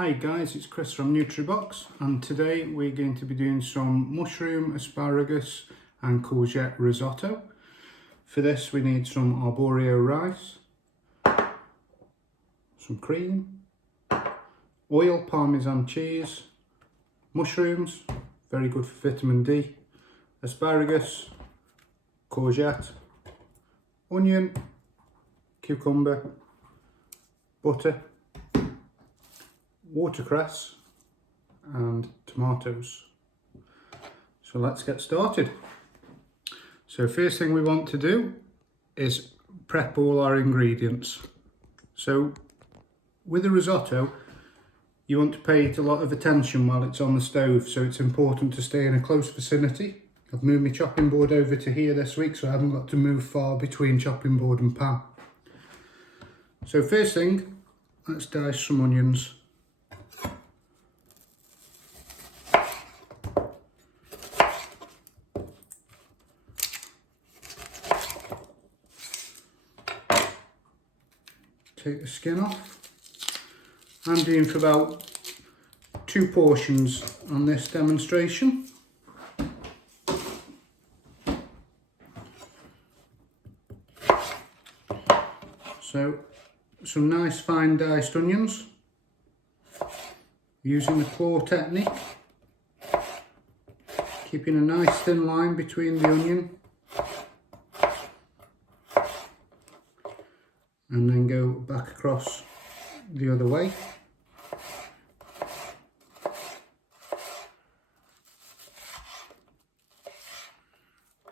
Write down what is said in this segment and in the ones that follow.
Hi guys, it's Chris from NutriBox, and today we're going to be doing some mushroom, asparagus and courgette risotto. For this we need some arborio rice, some cream, oil, parmesan cheese, mushrooms, very good for vitamin D, asparagus, courgette, onion, cucumber, butter, watercress and tomatoes. So let's get started. So first thing we want to do is prep all our ingredients. So with a risotto you want to pay it a lot of attention while it's on the stove, so it's important to stay in a close vicinity. I've moved my chopping board over to here this week, so I haven't got to move far between chopping board and pan. So first thing, let's dice some onions. Take the skin off. I'm doing for about 2 portions on this demonstration. So some nice fine diced onions using the claw technique, keeping a nice thin line between the onion, and then go back across the other way.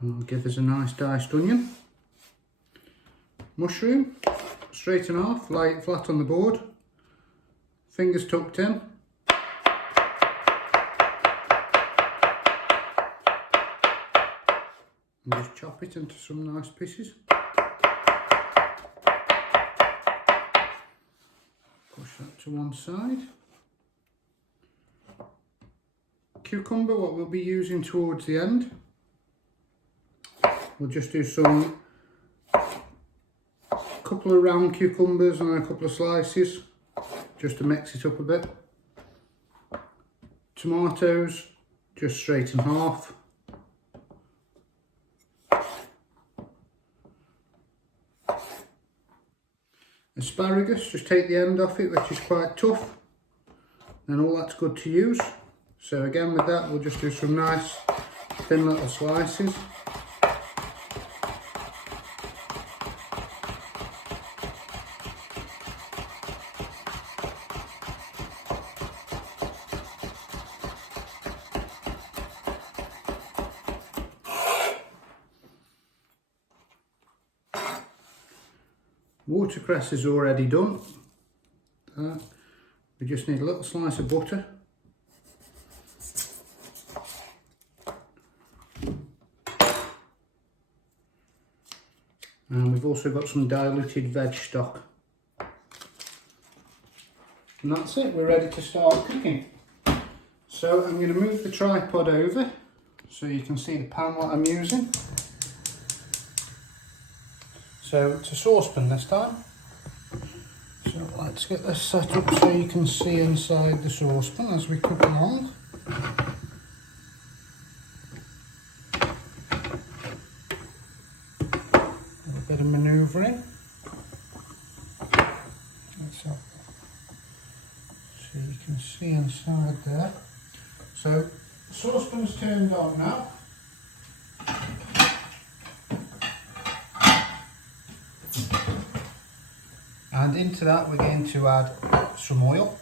And that'll give us a nice diced onion. Mushroom, straighten off, lay it flat on the board, fingers tucked in. And just chop it into some nice pieces. Push that to one side. Cucumber, what we'll be using towards the end. We'll just do some couple of round cucumbers and a couple of slices just to mix it up a bit. Tomatoes, just straight in half. Asparagus, just take the end off it, which is quite tough, and all that's good to use. So again with that we'll just do some nice thin little slices. Watercress is already done. We just need a little slice of butter. And we've also got some diluted veg stock. And that's it, we're ready to start cooking. So I'm going to move the tripod over so you can see the pan what I'm using. So it's a saucepan this time. So let's get this set up so you can see inside the saucepan as we cook along. A bit of manoeuvring. So you can see inside there. So the saucepan's turned on now. And into that we're going to add some oil.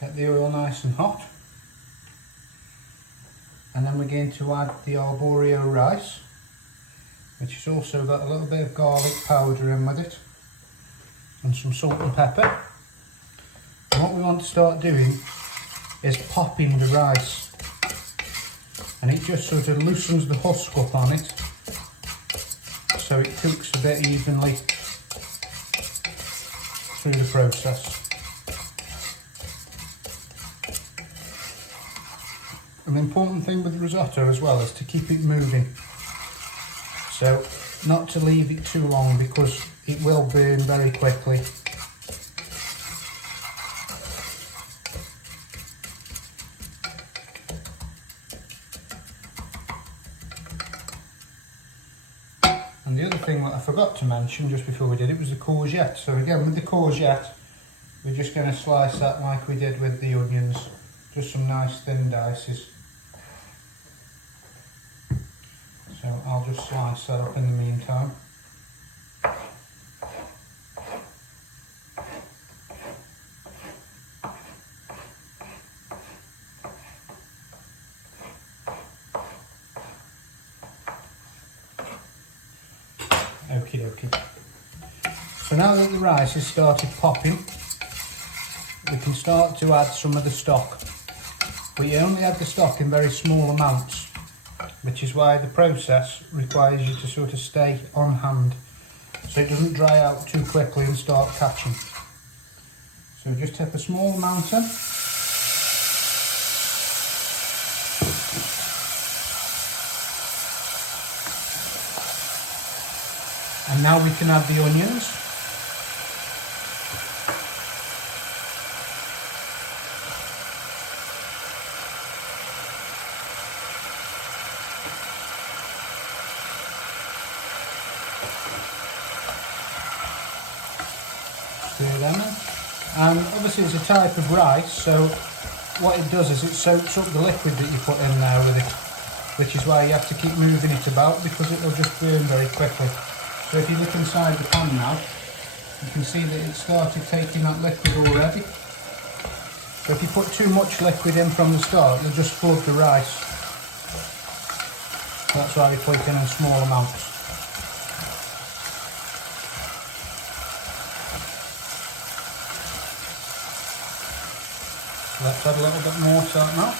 Get the oil nice and hot. And then we're going to add the arborio rice, which has also got a little bit of garlic powder in with it, and some salt and pepper. And what we want to start doing is popping the rice. And it just sort of loosens the husk up on it, so it cooks a bit evenly through the process. An important thing with risotto as well is to keep it moving. So not to leave it too long because it will burn very quickly. And the other thing that I forgot to mention just before we did it was the courgette. So again, with the courgette, we're just going to slice that like we did with the onions. Just some nice thin dices. So I'll just slice that up in the meantime. Okie dokie. So now that the rice has started popping, we can start to add some of the stock. But you only add the stock in very small amounts, which is why the process requires you to sort of stay on hand so it doesn't dry out too quickly and start catching. So just take a small amount in. And now we can add the onions. Stir them in. And obviously it's a type of rice, so what it does is it soaks up the liquid that you put in there with it, which is why you have to keep moving it about because it will just burn very quickly. So if you look inside the pan now, you can see that it started taking that liquid already. So if you put too much liquid in from the start, you'll just flood the rice. That's why we put it in small amounts. Let's add a little bit more to that now.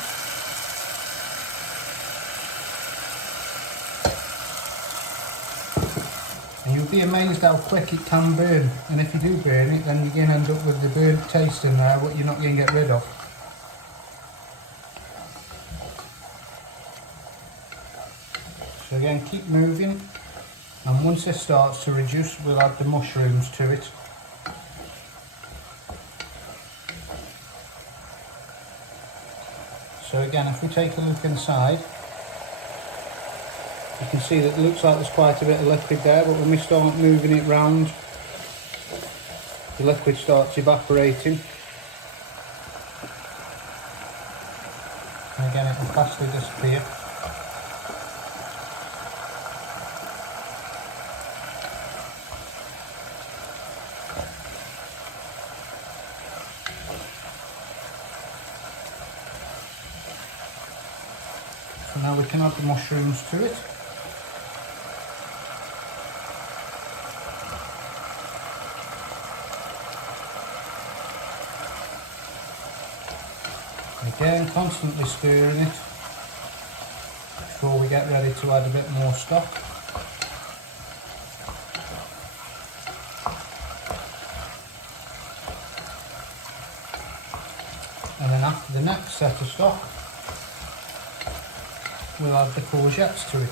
And you'll be amazed how quick it can burn. And if you do burn it, then you're going to end up with the burnt taste in there, what you're not going to get rid of. So again, keep moving. And once it starts to reduce, we'll add the mushrooms to it. So again, if we take a look inside, you can see that it looks like there's quite a bit of liquid there, but when we start moving it round, the liquid starts evaporating. And again, it will fastly disappear. So now we can add the mushrooms to it. Again, constantly stirring it before we get ready to add a bit more stock. And then after the next set of stock, we'll add the courgettes to it.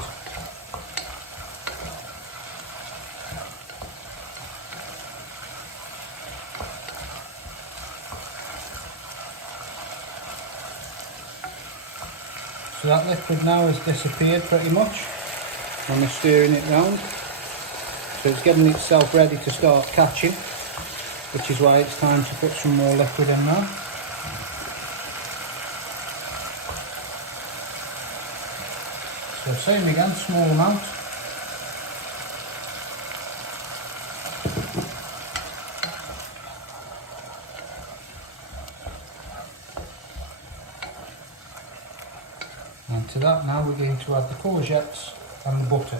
So that liquid now has disappeared pretty much when we're stirring it round. So it's getting itself ready to start catching, which is why it's time to put some more liquid in there. So same again, small amount. And to that now we're going to add the courgettes and the butter.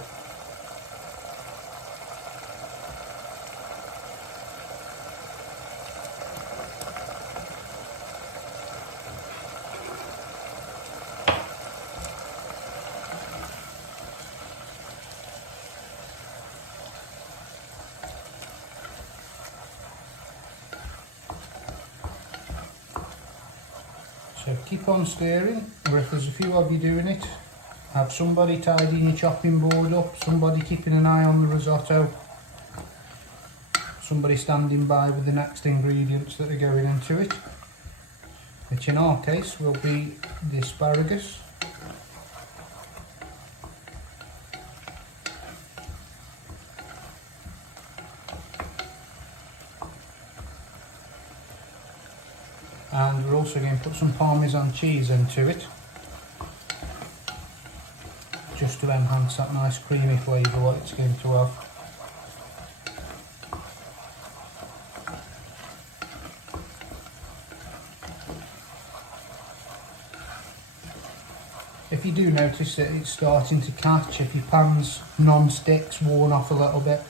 So keep on stirring, or if there's a few of you doing it, Have somebody tidying your chopping board up, somebody keeping an eye on the risotto, somebody standing by with the next ingredients that are going into it, which in our case will be the asparagus. And we're also going to put some Parmesan cheese into it, just to enhance that nice creamy flavour what it's going to have. If you do notice that it's starting to catch, if your pan's non-stick's worn off a little bit,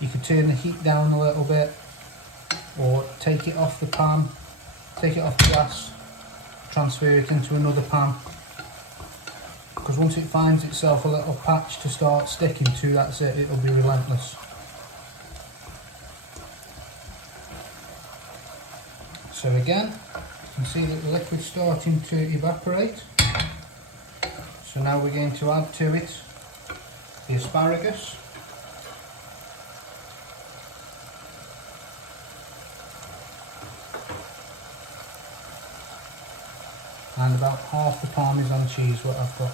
you could turn the heat down a little bit, or take it off the pan, take it off the gas, transfer it into another pan, because once it finds itself a little patch to start sticking to, that's it, it'll be relentless. So again, you can see that the liquid's starting to evaporate. So now we're going to add to it the asparagus, and about half the Parmesan cheese what I've got.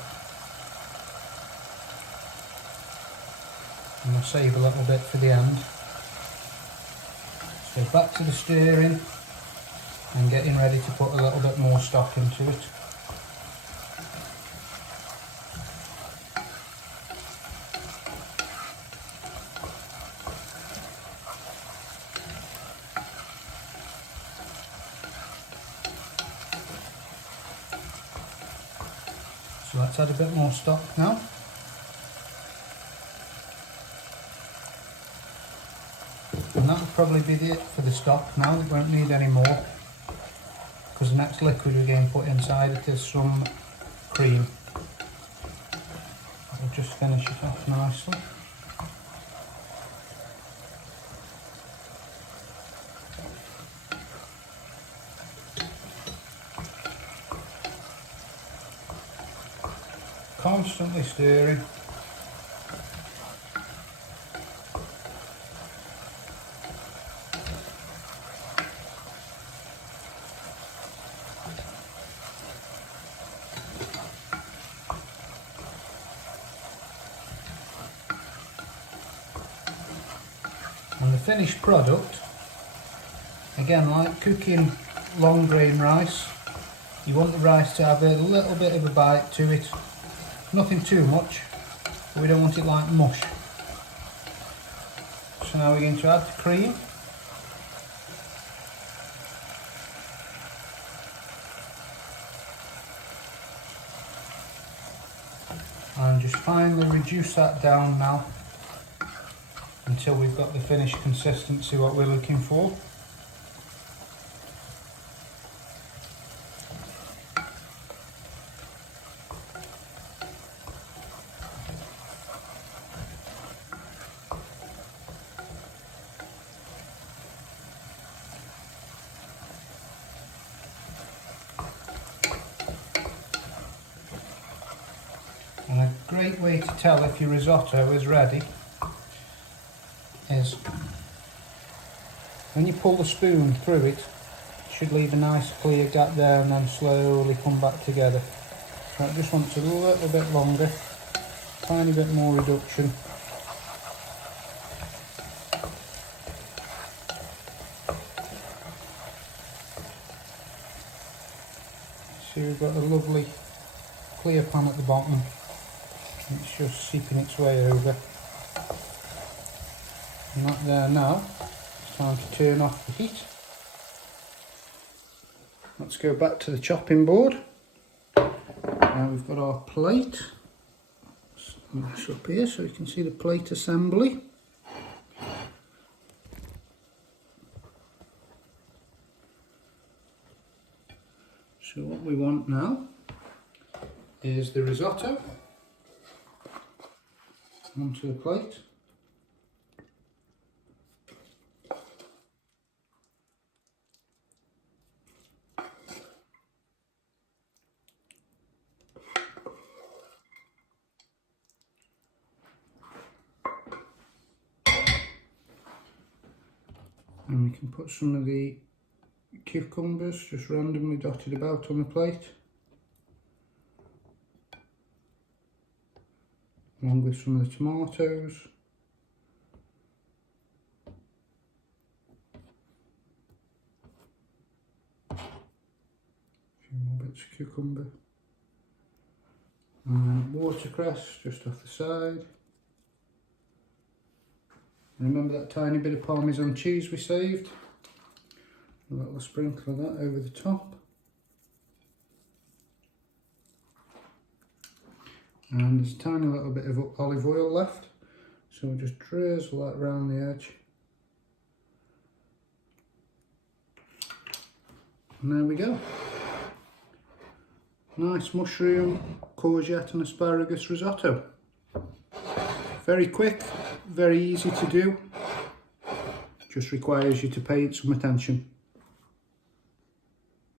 And I'll save a little bit for the end. So back to the stirring and getting ready to put a little bit more stock into it. So let's add a bit more stock now. And that will probably be it for the stock now, we won't need any more, because the next liquid we're going to put inside it is some cream. We'll just finish it off nicely. Constantly stirring. And the finished product, again, like cooking long grain rice, you want the rice to have a little bit of a bite to it. Nothing too much, but we don't want it like mush. So now we're going to add the cream. And just finally reduce that down now until we've got the finished consistency what we're looking for. And a great way to tell if your risotto is ready is when you pull the spoon through it, it should leave a nice clear gap there and then slowly come back together. So it just wants a little bit longer, tiny bit more reduction. See, we've got a lovely clear pan at the bottom. It's just seeping its way over. And that there now, it's time to turn off the heat. Let's go back to the chopping board. Now we've got our plate. Smash up here so you can see the plate assembly. So what we want now is the risotto onto the plate. And we can put some of the cucumbers just randomly dotted about on the plate, along with some of the tomatoes. A few more bits of cucumber. And watercress just off the side. Remember that tiny bit of Parmesan cheese we saved? A little sprinkle of that over the top. And there's a tiny little bit of olive oil left, so we'll just drizzle that around the edge. And there we go. Nice mushroom, courgette and asparagus risotto. Very quick, very easy to do. Just requires you to pay it some attention.